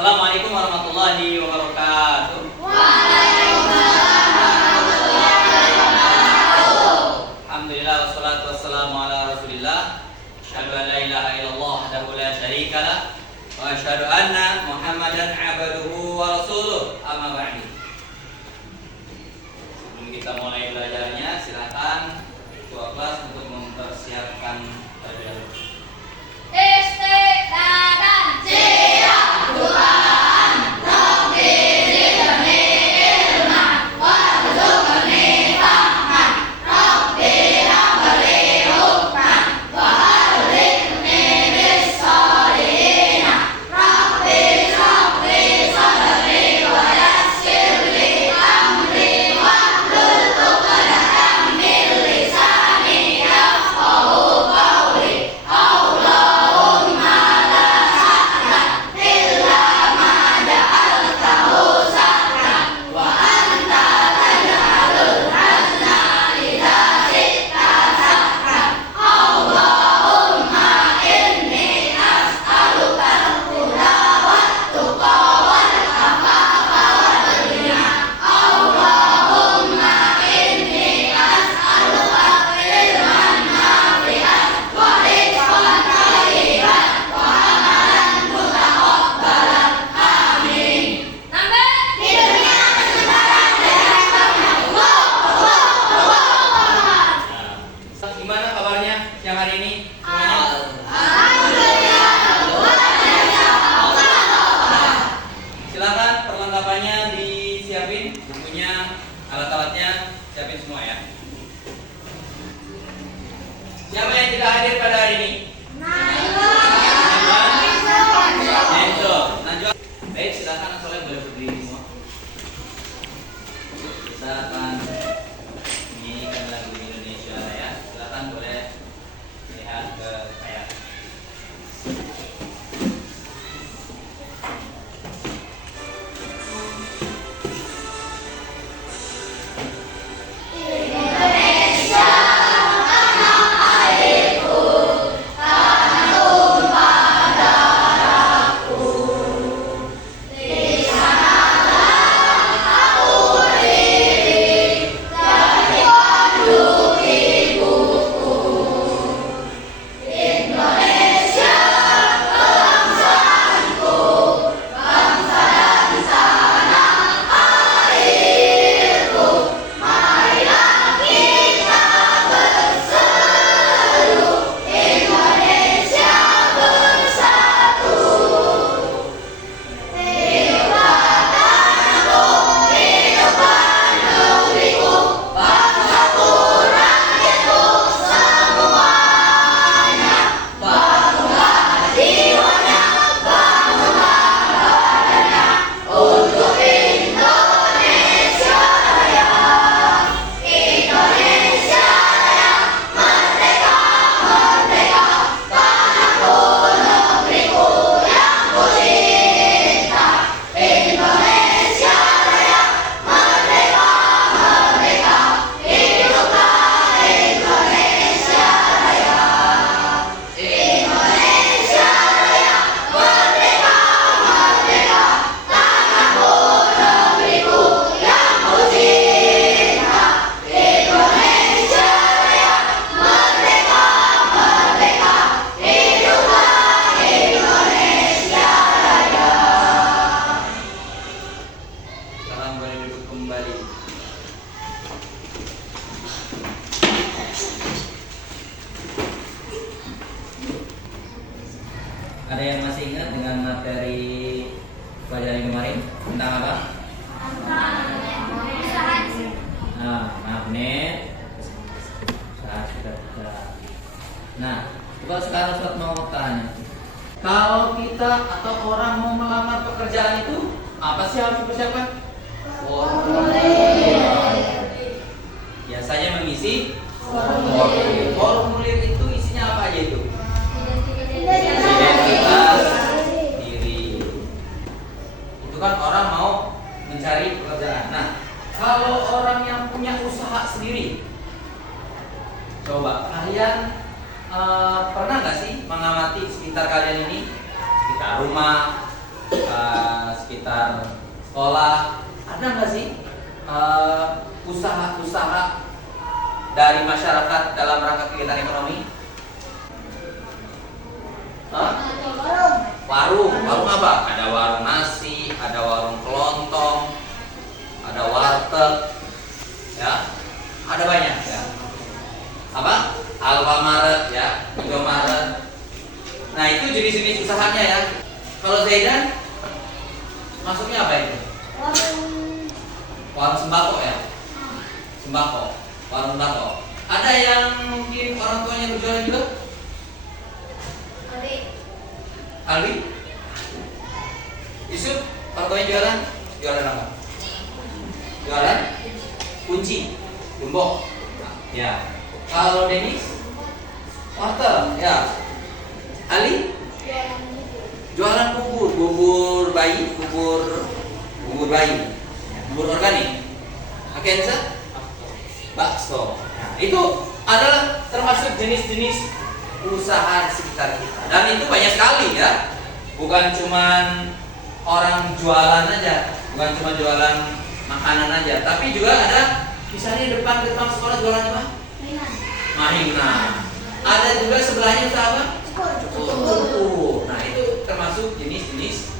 Assalamualaikum warahmatullahi wabarakatuh. Alhamdulillah wassalatu wassalamu ala Rasulillah. Asyhadu an la ilaha illallah wahdahu la syarikalah wa asyhadu anna Muhammadan abduhu wa rasuluh. Amma ba'du. Sebelum kita mulai belajarnya, silakan ketua kelas untuk mempersiapkan terlebih dahulu. Istiqdadan siap duaan Rabbi zidni ilman warzuqni fahman Rabbi habli hukman wa harriqni bis-shalihina Rabbi shrahli sadri wa yassirli amri wahlul 'uqdatam min lisani yafqahu qawli. Gimana kabarnya siang hari ini semuanya? Silakan perlengkapannya disiapin, bukunya, alat-alatnya siapin semua ya. Siapa yang tidak hadir pada hari ini? Najwa. Baik, silakan asalnya boleh berdiri semua. Kita akan menyanyikan lagu Indonesia ya. Silakan boleh lihat ke saya. Ada yang masih ingat dengan materi pelajaran kemarin tentang apa? Magnet. Nah, coba sekarang Ustaz mau tanya. Kalau kita atau orang mau melamar pekerjaan itu apa sih harus dipersiapkan? Formulir. Biasanya mengisi formulir. Formulir itu isinya apa aja itu? Identitas diri. Itu kan orang mau mencari pekerjaan. Nah, kalau orang yang punya usaha sendiri, coba kalian pernah nggak sih mengamati sekitar kalian ini, sekitar rumah, sekitar sekolah, ada nggak sih usaha-usaha dari masyarakat dalam rangka kegiatan ekonomi? Warung apa? Ada warung nasi, ada warung kelontong, ada warteg, ya, ada banyak ya. Apa? Alfamaret ya, Indomaret. Nah itu jenis-jenis usahanya ya. Kalau Zaidan, masuknya apa itu? Warung sembako ya, warung sembako. Ada yang mungkin orang tuanya berjualan juga? Alwi? Yusuf, orang tuanya jualan apa? Jualan kunci, gembok. Ya. Kalau Denis, wortel. Ya. Ali? Jualan bubur bayi, bubur organik. Akenza? Bakso. Nah, itu adalah termasuk jenis-jenis usaha di sekitar kita. Dan itu banyak sekali ya. Bukan cuman orang jualan aja, bukan cuma jualan makanan aja, tapi juga ada misalnya depan sekolah jualan apa? Mainan. Ada juga sebelahnya usaha apa? Cukur. Nah, itu termasuk jenis-jenis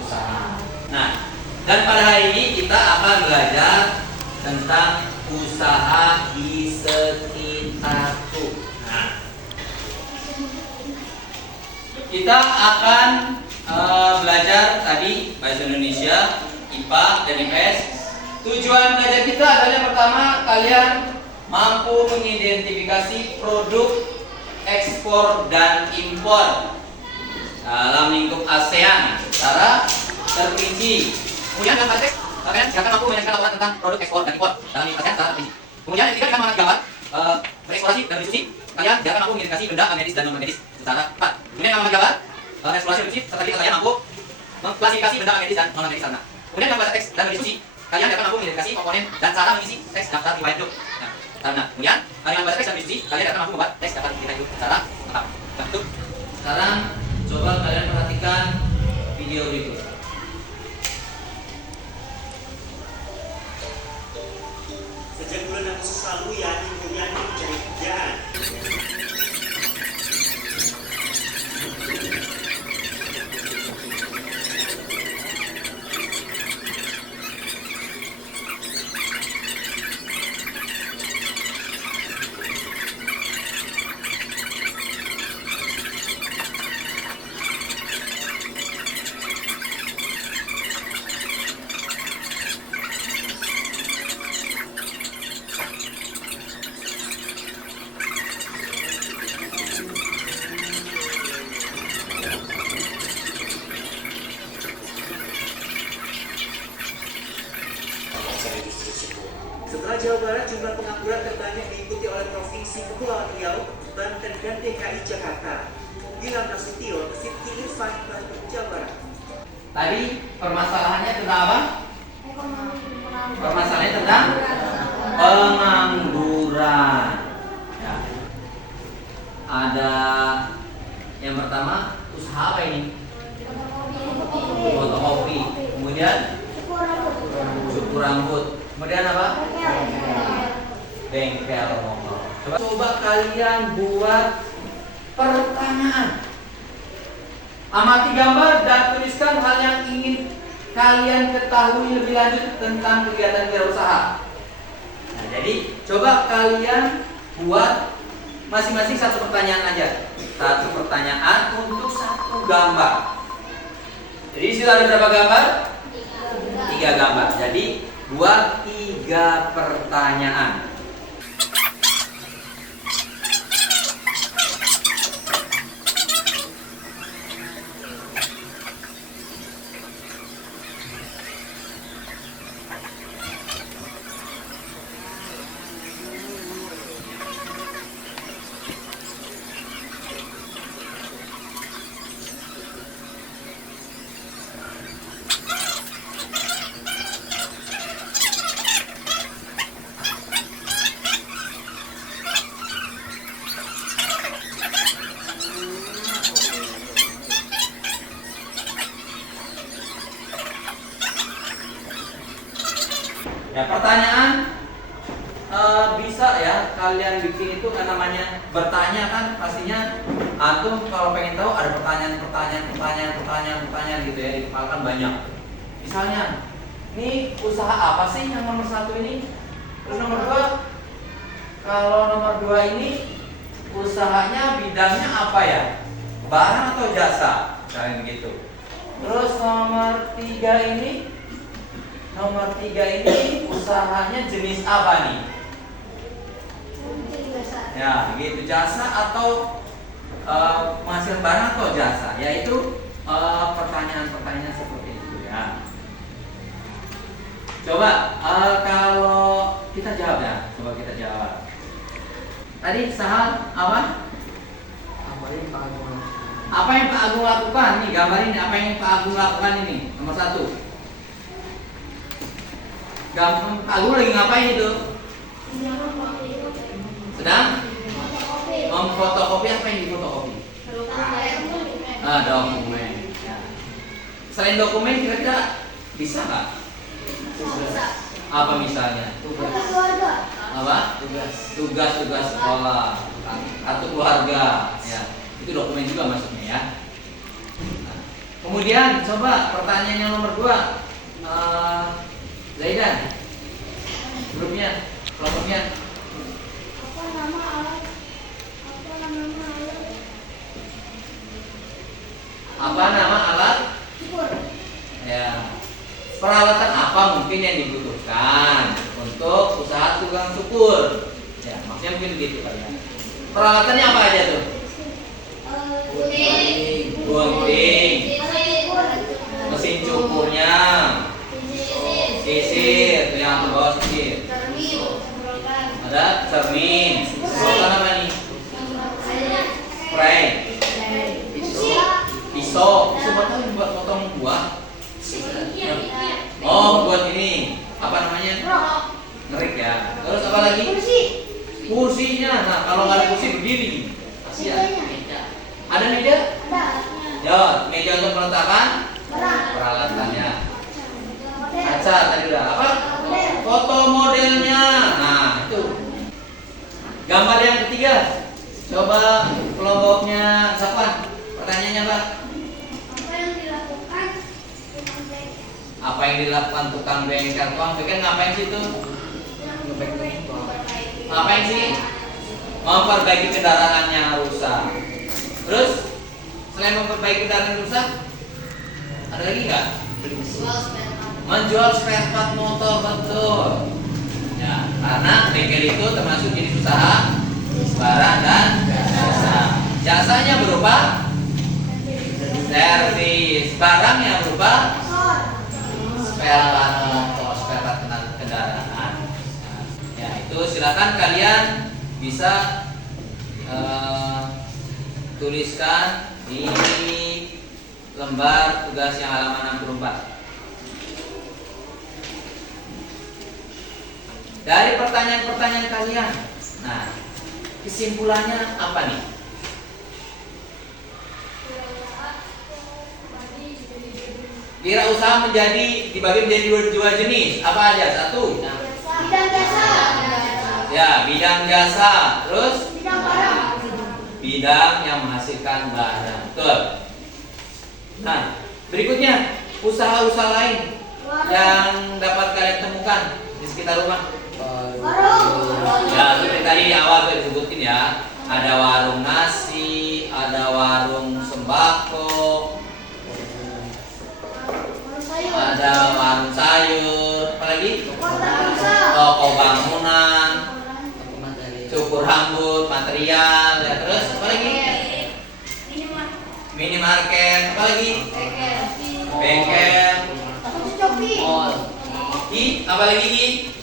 usaha. Nah, dan pada hari ini kita akan belajar tentang usaha di sekitarku. Nah, kita akan belajar tadi bahasa Indonesia, IPA dan IPS. Tujuan belajar kita adalah yang pertama, kalian mampu mengidentifikasi produk ekspor dan impor dalam lingkup ASEAN secara terperinci. Kemudian dalam konteks kalian silakan mampu menyampaikan laporan tentang produk ekspor dan impor dalam lingkup ASEAN secara terperinci. Kemudian yang ketiga, dengan mengamati gambar bereksplorasi dan diskusi, kalian silakan mampu mengidentifikasi benda magnetis dan non magnetis secara tepat. Kemudian dengan mengamati gambar eksplorasi dan diskusi, serta kalian mampu mengklasifikasi benda magnetis dan non magnetis. Kemudian dalam bahasa teks dan diskusi, kalian dapat mampu mengidentifikasi komponen dan cara mengisi teks daftar riwayat hidup. Nah, kemudian dengan bahasa teks dan diskusi, kalian dapat mampu membuat teks daftar riwayat hidup secara lengkap. Nah, sekarang coba kalian perhatikan video berikut. Sejak bulan Agustus lalu, Yani Mulyani mencari kerjaan. Setelah Jawa Barat, jumlah pengangguran terbanyak diikuti oleh Provinsi Kepulauan Riau, Banten, dan DKI Jakarta. Gilang Nasution, Siti Irfan, Banten, Jawa Barat. Tadi permasalahannya tentang apa? Permasalahannya tentang pengangguran. Ya. Ada yang pertama, usaha apa ini? Fotokopi. Kemudian cukur rambut. Kemudian apa? Bengkel motor. Coba kalian buat pertanyaan. Amati gambar dan tuliskan hal yang ingin kalian ketahui lebih lanjut tentang kegiatan wirausaha. Nah, jadi coba kalian buat masing-masing satu pertanyaan aja. Satu pertanyaan untuk satu gambar. Jadi di situ ada berapa gambar? 3 gambar. Jadi buat 3 pertanyaan. Ya, pertanyaan bisa ya kalian bikin itu kan namanya bertanya kan, pastinya antum kalau pengen tahu ada pertanyaan gitu ya, di kepala kan banyak. Misalnya, ini usaha apa sih yang nomor 1 ini? Terus nomor 2, kalau nomor 2 ini usahanya bidangnya apa ya? Barang atau jasa? Misalnya begitu. Terus nomor 3 ini usahanya jenis apa nih? Ya, begitu, jasa atau menghasilkan barang atau jasa, yaitu pertanyaan-pertanyaan seperti itu ya. Coba kalau kita jawab ya, Tadi Sahal apa? Apa yang Pak Agung lakukan? Nih gambar ini, apa yang Pak Agung lakukan ini? Nomor 1. Pak Agung lagi ngapain itu? Sedang memfotokopi. Apa yang difotokopi? Dokumen. Ya. Selain dokumen kira-kira bisa nggak? Apa misalnya? Apa? Tugas sekolah, kartu keluarga. Ya, itu dokumen juga masuknya ya. Nah, kemudian coba pertanyaan yang nomor 2, Zaidan, kelompoknya. Apa nama alat? Ya. Peralatan apa mungkin yang dibutuhkan untuk usaha tukang cukur? Ya, maksudnya mungkin begitu Pak ya. Peralatannya apa aja tuh? Gunting, mesin cukurnya, sisir, yang bawah sisir. Ada cermin, apa nama nih? Spray, pisau buat potong buah. Oh, buat ini apa namanya? Ngerik ya. Terus apa lagi? Kursinya. Nah, kalau nggak ada kursi berdiri. Kasihan. Ada meja? Ya, meja untuk meletakkan peralatannya. Kaca tadi udah apa? Foto modelnya. Nah, itu. Gambar yang ketiga. Coba kelompoknya siapa? Pertanyaannya, Pak. Apa yang dilakukan tukang bengkel? Tukang bengkel ngapain sih itu? Ngapain sih? Memperbaiki kendaraan yang rusak. Terus selain memperbaiki kendaraan yang rusak, ada lagi nggak? Menjual spare part motor, betul. Ya, karena bengkel itu termasuk jenis usaha barang dan jasa. Jasanya berupa servis, barangnya berupa spare part motor, spare part kendaraan. Ya, itu silakan kalian bisa tuliskan di lembar tugas yang halaman 64. Dari pertanyaan-pertanyaan kalian, nah kesimpulannya apa nih? Wirausaha dibagi menjadi dua jenis. Apa aja? 1. Bidang jasa. Ya, bidang jasa. Terus? Bidang barang. Bidang yang menghasilkan barang. Betul. Nah, berikutnya usaha-usaha lain yang dapat kalian temukan di sekitar rumah. Ya, seperti tadi di awal sudah disebutin ya. Ada warung nasi, ada warung sembako, ada warung sayur, apalagi toko bangunan, cukur rambut, material, ya terus apalagi minimarket, apalagi bengkel, mall, apalagi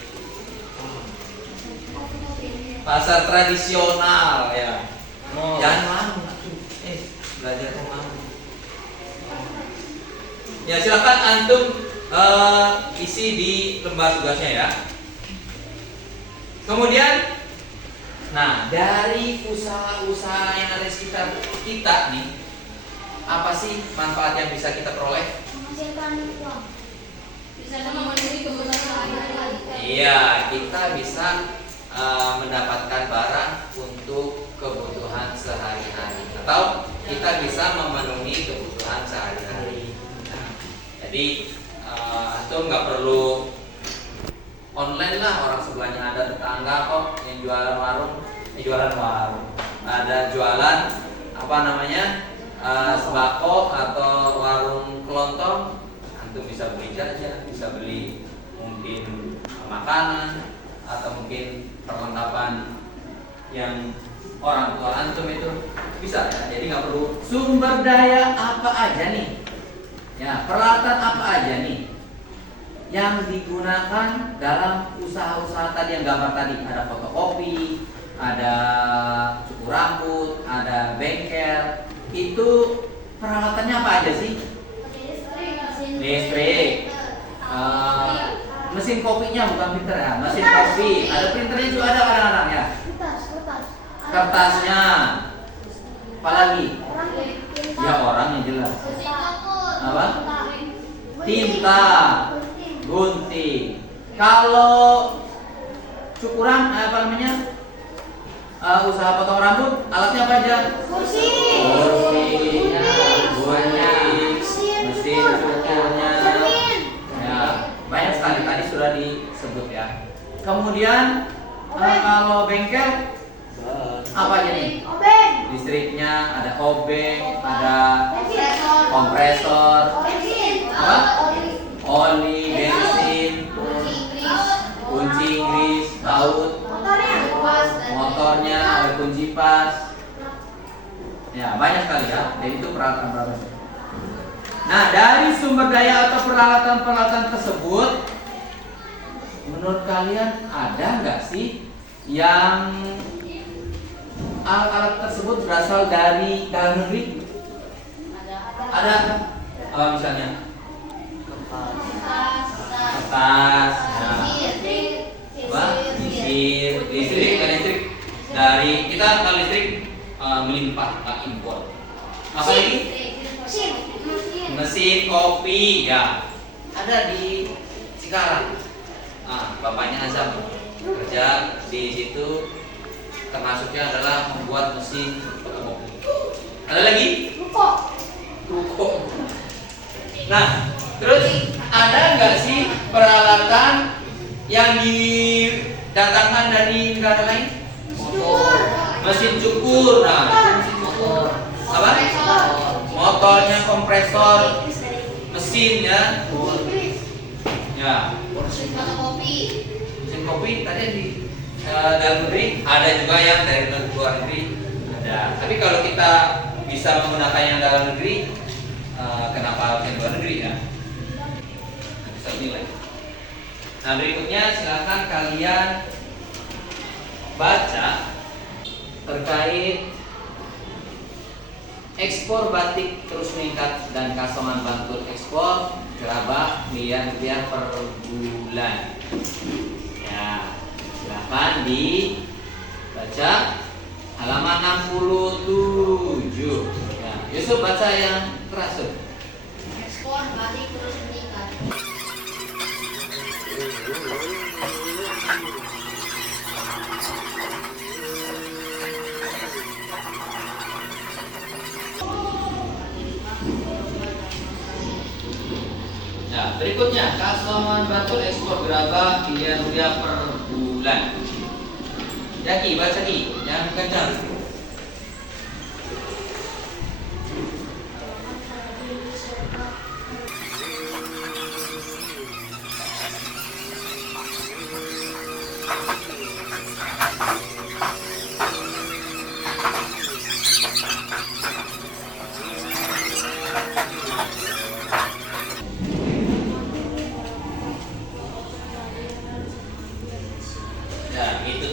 pasar tradisional ya. Jangan malu, belajar malu. Ya silakan antum isi di lembar tugasnya ya. Kemudian, nah dari usaha-usaha yang ada di sekitar kita nih, apa sih manfaat yang bisa kita peroleh? Menghasilkan uang. Bisa memenuhi kebutuhan sehari-hari. Iya, kita bisa mendapatkan barang untuk kebutuhan sehari-hari atau kita bisa memenuhi kebutuhan sehari-hari. Nah, jadi itu nggak perlu online lah, orang sebelahnya ada tetangga kok yang jualan warung, ada jualan apa namanya sembako atau warung kelontong, antum bisa beli jajan, bisa beli mungkin makanan atau mungkin perlengkapan yang orang tua antum itu bisa ya. Jadi nggak perlu sumber daya apa aja nih, ya peralatan apa aja nih yang digunakan dalam usaha-usaha tadi yang gambar tadi. Ada fotokopi, ada cukur rambut, ada bengkel. Itu peralatannya apa aja sih? Listrik. Mesin kopinya bukan printer ya, mesin kopi. Ada printernya juga ada kadang-kadang ya. Kertasnya. Apalagi? Ya orang yang jelas. Apa? Tinta, gunting. Kalau cukuran apa namanya? Usaha potong rambut, alatnya apa aja? Kursinya, gunting, mesin cukurnya. Ya, banyak sekali tadi sudah disebut ya. Kemudian kalau bengkel apa aja nih? Listriknya ada obeng, ada kompresor, apa? Oli, bensin, kunci Inggris, baut, motornya, ada kunci pas. Ya, banyak sekali ya. Jadi itu peralatan-peralatan. Nah, dari sumber daya atau peralatan-peralatan tersebut, menurut kalian ada nggak sih yang alat-alat tersebut berasal dari dalam negeri? Ada. Misalnya kertas, ya. Listrik dari kita kalau listrik melimpah, nggak impor. Apa lagi? Mesin kopi, ya ada di Cikarang. Bapaknya Azam kerja di situ, termasuknya adalah membuat mesin fotokopi. Ada lagi? Ruko. Nah, terus ada nggak sih peralatan yang didatangkan dari negara lain? Mesin cukur. Nah, mesin cukur. Apa? Motornya kompresor, mesinnya. Ya. Mesin kopi tadi di dalam negeri, ada juga yang dari luar negeri ada. Tapi kalau kita bisa menggunakan yang dalam negeri, kenapa harus yang luar negeri ya? Bisa nilai. Nah, berikutnya silakan kalian baca terkait ekspor batik terus meningkat dan Kasongan Bantul ekspor gerabah miliar rupiah per bulan. Ya, silakan dibaca halaman 67. Ya, Yusuf baca yang terakhir. Ekspor batik terus meningkat. Nah, berikutnya Kasongan Bantul ekspor gerabah miliar rupiah per bulan. Jaki, baca Ki, jangan kencang.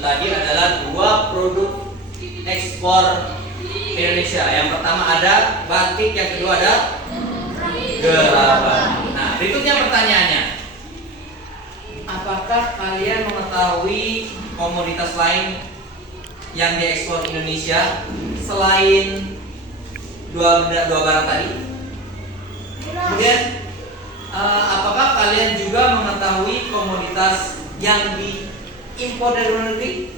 Tadi adalah dua produk ekspor Indonesia. Yang pertama ada batik, yang kedua ada gerabah. Nah, berikutnya pertanyaannya, apakah kalian mengetahui komoditas lain yang diekspor Indonesia selain dua barang tadi? Kemudian apakah kalian juga mengetahui komoditas yang diimpor dari luar negeri?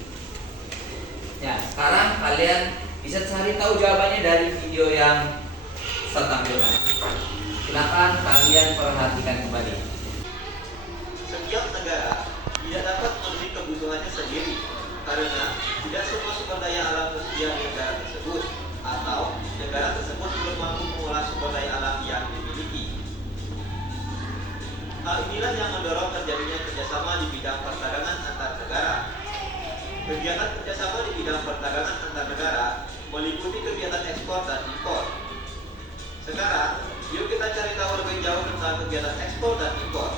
Ya, sekarang kalian bisa cari tahu jawabannya dari video yang saya tampilkan. Silakan kalian perhatikan kembali. Setiap negara tidak dapat memenuhi kebutuhannya sendiri karena tidak semua sumber daya alam tersedia di negara tersebut atau negara tersebut belum mampu mengolah sumber daya alam yang dimiliki. Hal inilah yang mendorong terjadinya kerjasama di bidang perdagangan antar negara. Kegiatan kerjasama di bidang perdagangan antar negara meliputi kegiatan ekspor dan impor. Sekarang, yuk kita cari tahu lebih jauh tentang kegiatan ekspor dan impor.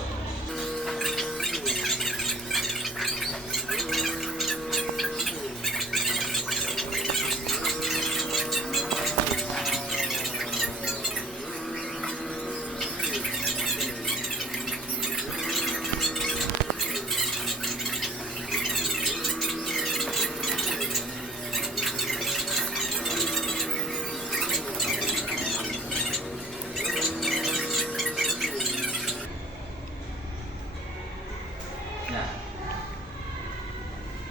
Nah,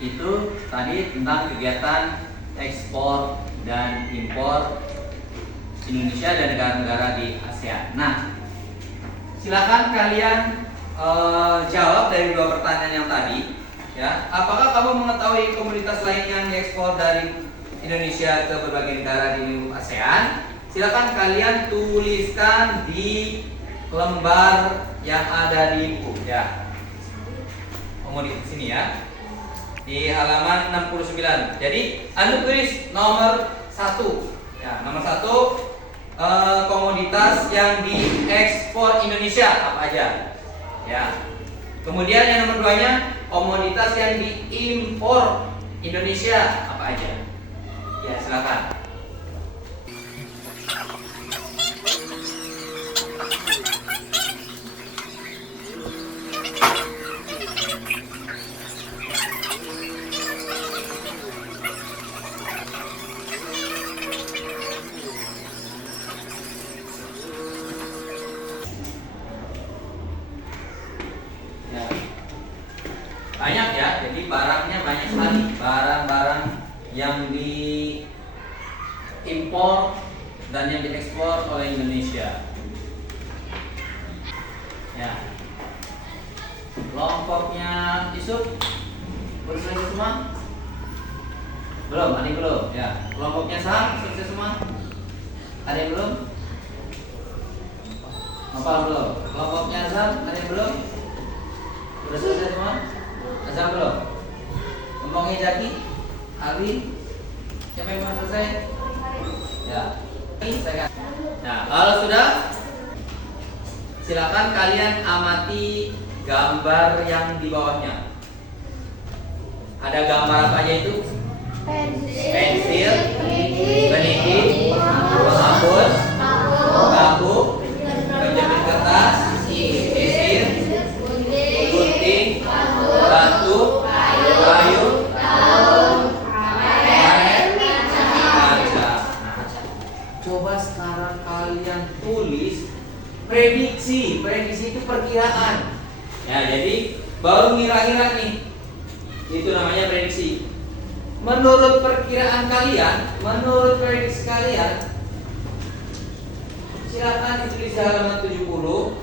itu tadi tentang kegiatan ekspor dan impor Indonesia dan negara-negara di ASEAN. Nah, silakan kalian jawab dari dua pertanyaan yang tadi. Ya, apakah kamu mengetahui komoditas lain yang diekspor dari Indonesia ke berbagai negara di lingkup ASEAN? Silakan kalian tuliskan di lembar yang ada di buku. Ya. Komoditas sini ya, di halaman 69. Jadi Anda tulis nomor 1 ya, nomor 1 komoditas yang diekspor Indonesia apa aja ya. Kemudian yang nomor 2 nya komoditas yang diimpor Indonesia apa aja ya. Silakan. Banyak ya, jadi barangnya banyak sekali. Barang-barang yang diimpor dan yang diekspor oleh Indonesia. Ya. Kelompoknya Yusuf udah selesai semua? Belum, ada yang belum? Ya. Kelompoknya Sam selesai semua? Ada yang belum? Apa belum? Kelompoknya Sam ada yang belum? Udah selesai semua? Azam belum? Kelompoknya Jaki? Ali? Siapa yang belum selesai? Ya. Nah, kalau sudah, silakan kalian amati gambar yang di bawahnya. Ada gambar apa aja itu? Pensil, peniti, penghapus, baku, penjepit kertas, sisir, gunting, batu, kayu, karet, kaca. Coba sekarang kalian tulis prediksi. Prediksi itu perkiraan. Ya, jadi baru ngira-ngira nih. Itu namanya prediksi. Menurut perkiraan kalian, menurut prediksi kalian, silakan ditulis di halaman 70.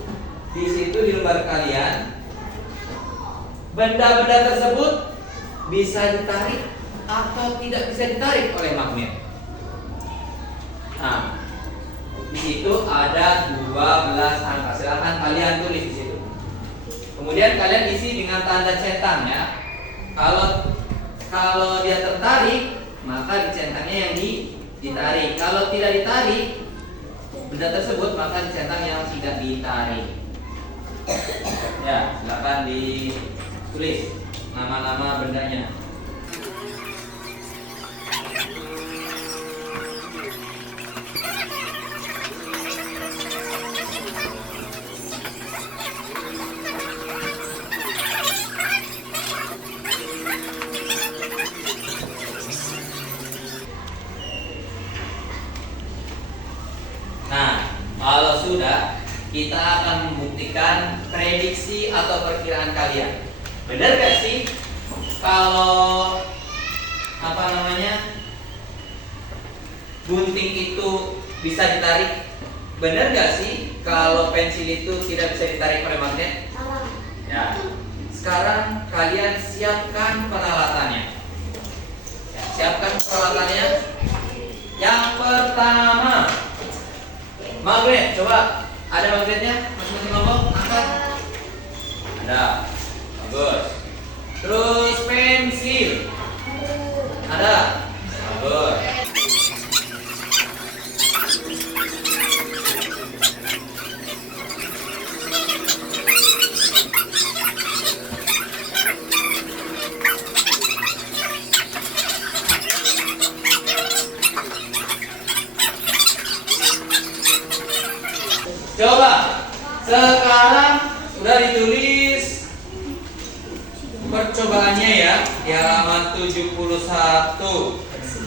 Di situ di lembar kalian, benda-benda tersebut bisa ditarik atau tidak bisa ditarik oleh magnet. Nah, di situ ada 12 angka. Silakan kalian tulis di situ. Kemudian kalian isi dengan tanda centang ya. Kalau dia tertarik, maka dicentangnya yang ditarik. Kalau tidak ditarik benda tersebut, maka dicentang yang tidak ditarik. Ya, silakan ditulis nama-nama bendanya. Nah, kalau sudah, kita akan membuktikan prediksi atau perkiraan kalian. Benar gak sih kalau gunting itu bisa ditarik? Benar gak sih kalau pensil itu tidak bisa ditarik oleh magnet? Ya. Sekarang kalian siapkan peralatannya. Ya, siapkan peralatannya. Yang pertama, magnet. Coba, ada magnetnya? Masing-masing kelompok angkat. Ada. Bagus. Terus pensil. Ada. Bagus. Coba, sekarang sudah ditulis percobaannya ya di halaman 71.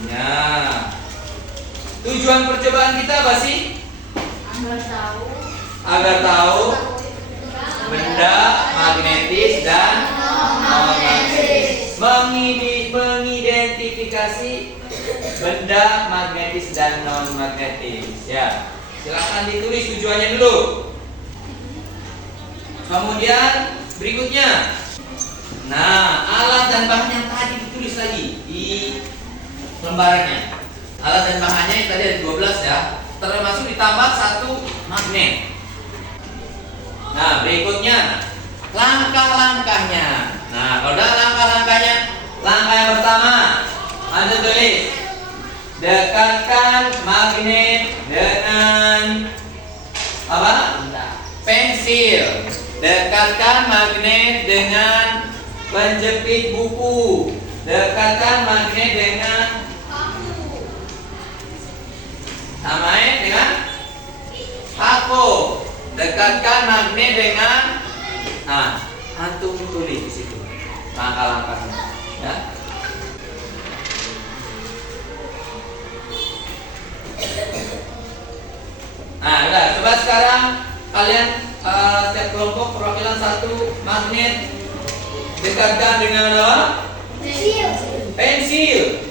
Nah, tujuan percobaan kita apa sih? Agar tahu benda magnetis dan non magnetis. Mengidentifikasi benda magnetis dan non magnetis. Ya. Silahkan ditulis tujuannya dulu. Kemudian berikutnya, nah, alat dan bahan yang tadi ditulis lagi di lembarannya. Alat dan bahannya yang tadi ada 12 ya, termasuk ditambah 1 magnet. Nah, berikutnya langkah-langkahnya. Nah, kalau udah langkah-langkahnya, langkah yang pertama, Anda tulis dekatkan magnet dengan apa? Pensil. Dekatkan magnet dengan penjepit buku. Dekatkan magnet dengan samain dengan paku. Dekatkan magnet dengan antum tulis di situ langkah-langkahnya, ya. Nah, udah. Coba sekarang kalian setiap kelompok perwakilan 1 magnet dekatkan dengan apa? Pensil.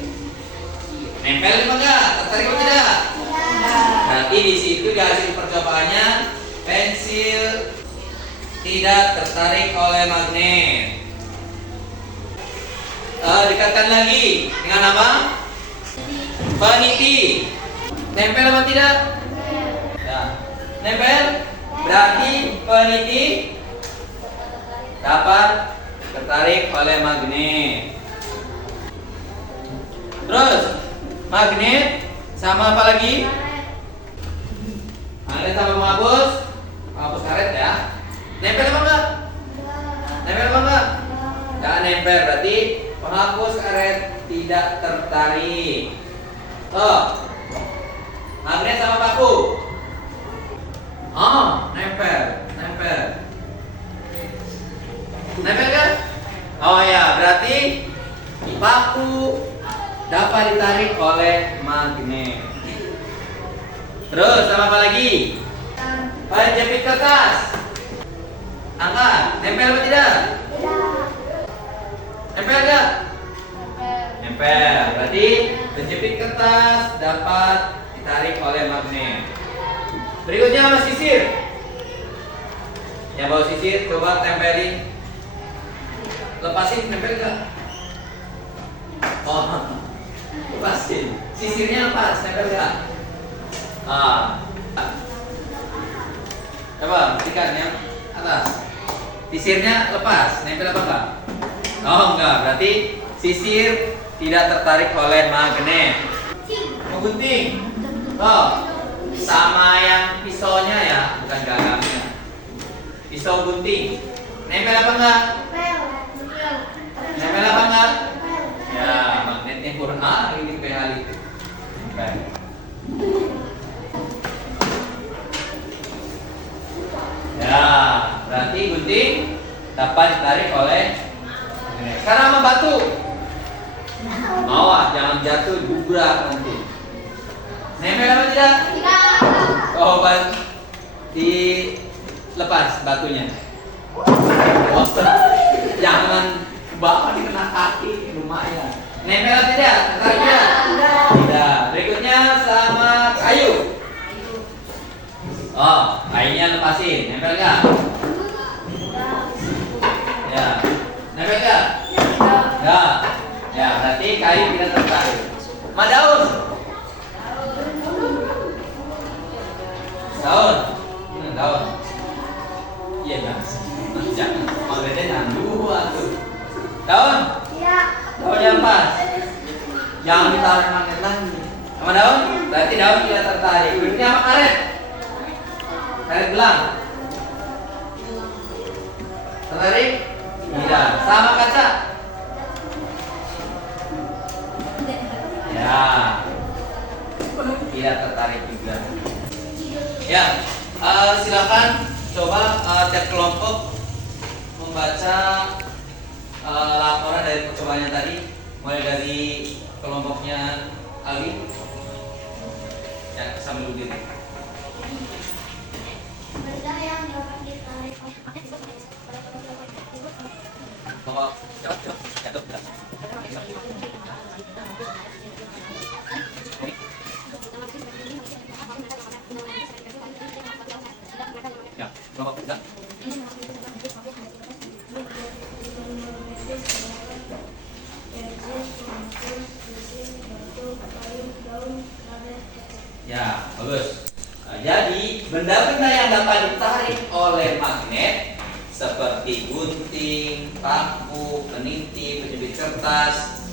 Nempel apa enggak? Tertarik atau tidak? Berarti di situ di hasil percobaannya pensil tidak tertarik oleh magnet. Dekatkan lagi dengan apa? Peniti. Nempel apa tidak? Ya. Nempel. Berarti peniti dapat tertarik oleh magnet. Terus magnet sama apa lagi? Magnet sama penghapus karet ya. Nempel apa enggak? Nempel apa enggak? Jangan nempel, berarti penghapus karet tidak tertarik. Magnet sama paku. Nempel. Nempel kan? Oh ya, berarti paku dapat ditarik oleh magnet. Terus sama apa lagi? Penjepit kertas. Angkat, nempel apa tidak? Nempel enggak? Nempel. Berarti penjepit kertas dapat ditarik oleh magnet. Berikutnya apa? Sisir. Yang bawa sisir coba tempelin. Lepasin, nempel enggak? Lepasin. Sisirnya lepas, nempel enggak? Coba perhatikan yang atas. Sisirnya lepas, nempel apa enggak? Enggak. Berarti sisir tidak tertarik oleh magnet. Gunting. Sama yang pisaunya ya, bukan gagangnya. Pisau gunting. Nempel apa enggak? Nempel apa enggak? Ya, magnetnya kurang. Ini PH itu. Nempel. Ya, berarti gunting dapat ditarik oleh magnet. Sekarang sama batu. Awas, jangan jatuh, gubrak nanti. Nempel apa tidak? Tidak. Dilepas batunya. Jangan bapak dikena kaki, lumayan. Nempel tidak? Tarik tidak? Tidak. Berikutnya sama kayu. Oh, kayunya lepasin. Nempel nggak? Ya. Nempel nggak? Nggak. Ya, berarti kayu tidak tertarik. Ma daun. Daun. Daun. Iya, jangan. Makanya jangan dua tuh. Daun. Daun yang pas. Jangan ditarik magnet lagi. Sama daun? Berarti daun tidak tertarik. Berikutnya sama karet. Karet gelang. Tertarik? Tidak. Sama kaca. Ya. Tidak tertarik juga. Ya. Silakan coba tiap kelompok membaca laporan dari percobaannya tadi, mulai dari kelompoknya Ali. Ya, sambil duduk. Benda yang dapat ditarik. Ya, kelompok enggak. Ya, bagus. Nah, jadi benda-benda yang dapat ditarik oleh magnet seperti gunting, paku, peniti, penjepit kertas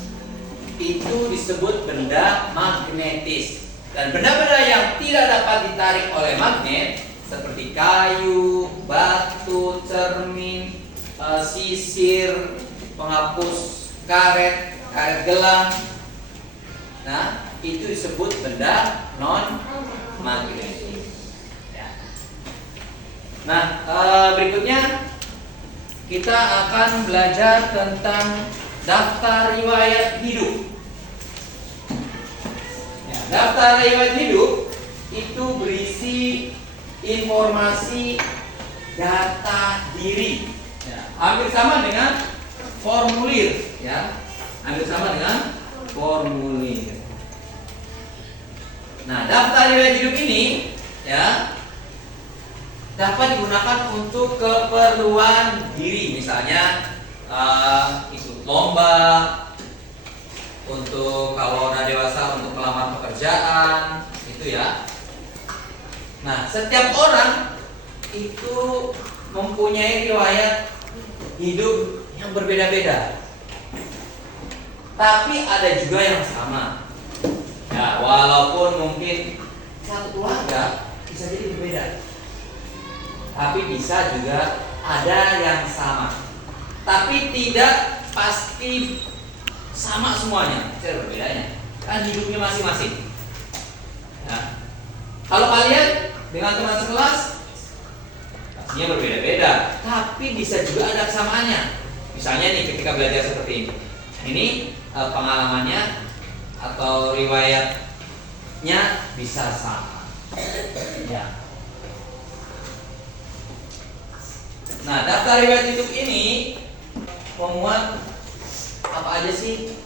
itu disebut benda magnetis. Dan benda-benda yang tidak dapat ditarik oleh magnet seperti kayu, batu, cermin, sisir, penghapus karet, karet gelang. Nah, itu disebut benda non magnetis. Ya. Nah, berikutnya kita akan belajar tentang daftar riwayat hidup. Ya, daftar riwayat hidup itu berisi informasi data diri. Ya, hampir sama dengan formulir. Ya, hampir sama dengan formulir. Nah, daftar riwayat hidup ini ya dapat digunakan untuk keperluan diri, misalnya ikut lomba, untuk kalau udah dewasa untuk melamar pekerjaan, itu ya. Nah, setiap orang itu mempunyai riwayat hidup yang berbeda-beda, tapi ada juga yang sama. Ya, walaupun mungkin satu keluarga bisa jadi berbeda, tapi bisa juga ada yang sama. Tapi tidak pasti sama semuanya, ada berbedanya. Kan hidupnya masing-masing. Nah, kalau kalian dengan teman sekelas, pastinya berbeda-beda, tapi bisa juga ada kesamaannya. Misalnya nih, ketika belajar seperti ini pengalamannya atau riwayatnya bisa sama. Ya. Nah, daftar riwayat hidup ini memuat apa aja sih?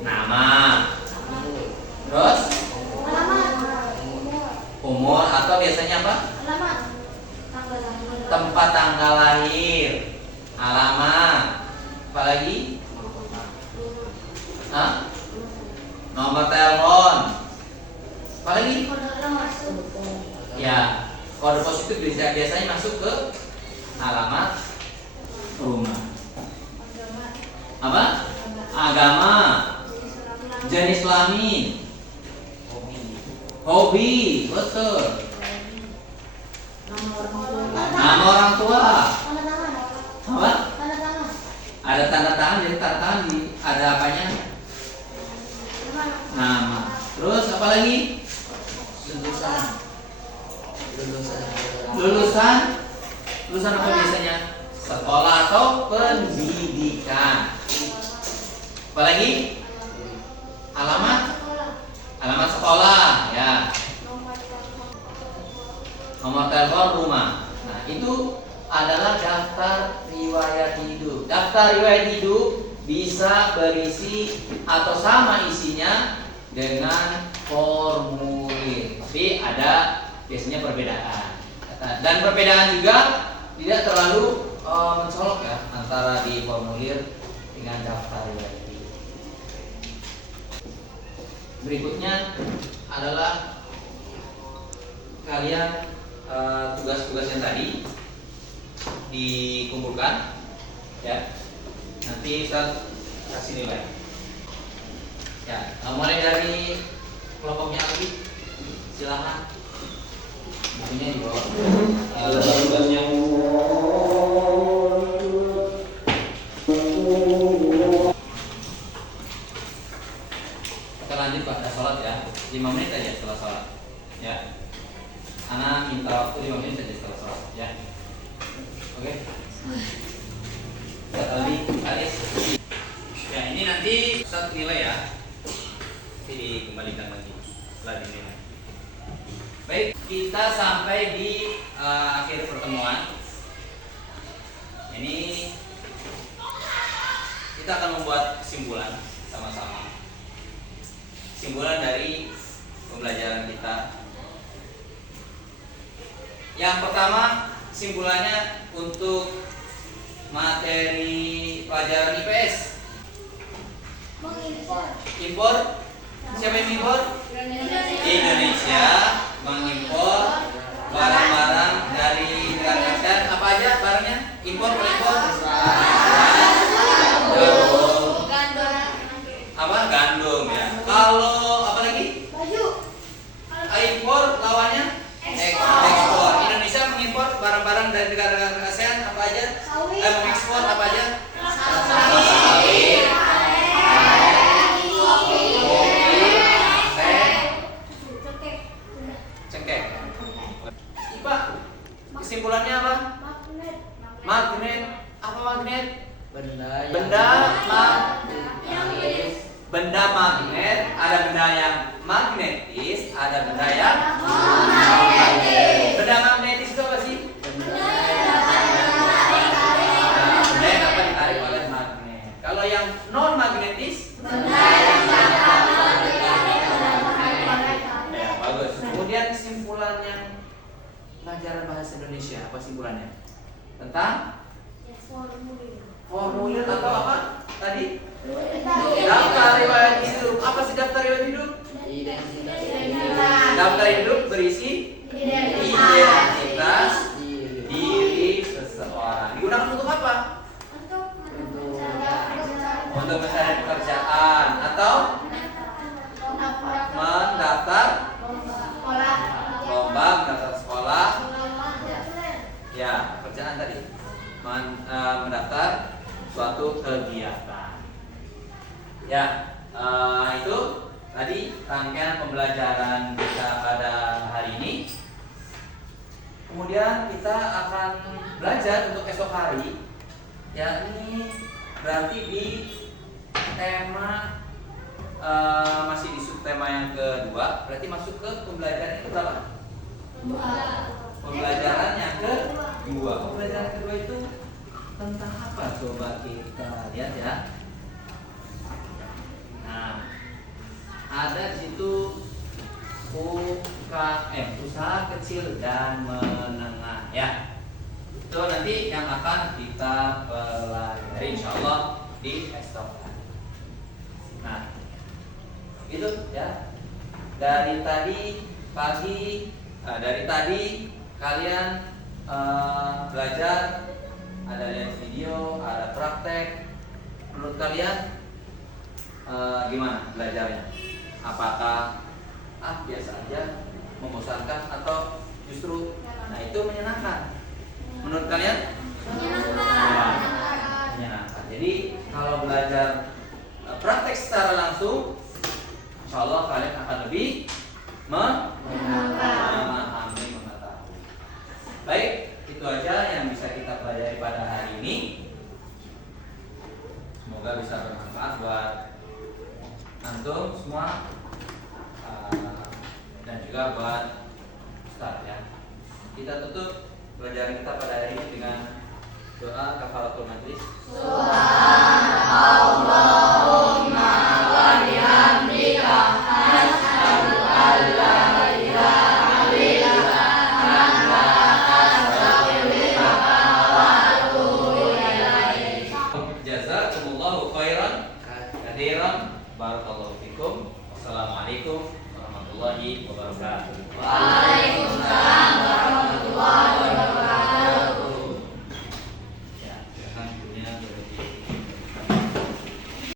Nama, terus umur atau biasanya apa? Tempat tanggal lahir, alamat, apa lagi? Hah? Nomor telepon, apa lagi? Ya, kode pos itu biasanya masuk ke alamat rumah. Apa? Agama, jenis kelamin, hobi, betul. Nama orang tua. Apa? Ada tanda tangan, jadi tanda tangan ada apanya? Nama. Terus apa lagi? Lulusan apa biasanya? Sekolah atau pendidikan. Apa lagi? Alamat sekolah, ya. Nomor telepon daftar riwayat hidup bisa berisi atau sama isinya dengan formulir, tapi ada biasanya perbedaan. Dan perbedaan juga tidak terlalu mencolok ya antara di formulir dengan daftar riwayat hidup. Berikutnya adalah kalian tugas-tugas yang tadi dikumpulkan ya. Nanti Ustaz kasih nilai. Ya, mulai dari kelompoknya lagi. Silakan. Bukunya di bawah. Kita lanjut pada sholat ya. 5 menit aja setelah sholat. Ya. Ana minta waktu 5 menit saja setelah sholat ya. Oke. Tadi Aris. Ya, ini nanti satu nilai ya. Nanti dikembalikan lagi setelah dinilai. Baik, kita sampai di akhir pertemuan. Ini kita akan membuat kesimpulan sama-sama. Kesimpulan dari pembelajaran kita. Yang pertama, kesimpulannya untuk materi pelajaran IPS. Impor. Siapa yang impor? Indonesia mengimpor barang-barang dari negara ASEAN. Apa aja barangnya? Impor boleh impor? Apa? Gandum ya. Kalau apa lagi? Baju. Impor lawannya? Ekspor. Indonesia mengimpor barang-barang dari negara-negara ASEAN apa aja? Mengekspor apa aja? Sawit. Cengkeh. Ipa, kesimpulannya apa? Magnet. Apa magnet? Benda magnet. Ada benda yang magnetis, ada benda yang non-magnetis. Benda magnetis itu apa sih? Benda yang dapat ditarik oleh magnet. Kalau yang non-magnetis? Ya, bagus. Kemudian kesimpulannya pelajaran bahasa Indonesia, apa simpulannya? Tentang formulir atau apa tadi? Daftar riwayat hidup. Apa sih daftar riwayat hidup? Daftar hidup berisi identitas diri seseorang. Digunakan untuk apa? Untuk mencari pekerjaan atau mendaftar lomba, mendaftar sekolah. Ya, pekerjaan tadi. Mendaftar suatu kegiatan. Ya, itu tadi rangkaian pembelajaran kita pada hari ini. Kemudian kita akan belajar untuk esok hari. Ya, ini berarti di tema masih di subtema yang kedua. Berarti masuk ke pembelajaran itu berapa? Pembelajaran yang kedua. Pembelajaran kedua itu tentang apa? Coba kita lihat ya. Nah, ada di situ UKM, usaha kecil dan menengah ya. Itu nanti yang akan kita pelajari insyaallah di esok. Nah, itu ya. Dari tadi pagi, dari tadi kalian belajar, ada lihat video, ada praktek. Menurut kalian gimana belajarnya? Apakah biasa aja, membosankan atau justru itu menyenangkan? Menurut kalian? Menyenangkan. Jadi kalau belajar praktek secara langsung, insya Allah kalian akan lebih memahami, mengetahui. Baik, itu aja yang bisa kita pelajari pada hari ini. Semoga bisa bermanfaat buat antum semua dan juga buat Ustaz ya. Kita tutup pelajaran kita pada hari ini dengan Doa kafaratul majlis. Subhanallahumma wa bihamdika asyhadu an la ilaha illa anta astaghfiruka wa atubu ilaik. Jazakumullahu khairan katsiran. Barakallahu fikum. Wassalamualaikum warahmatullahi wabarakatuh.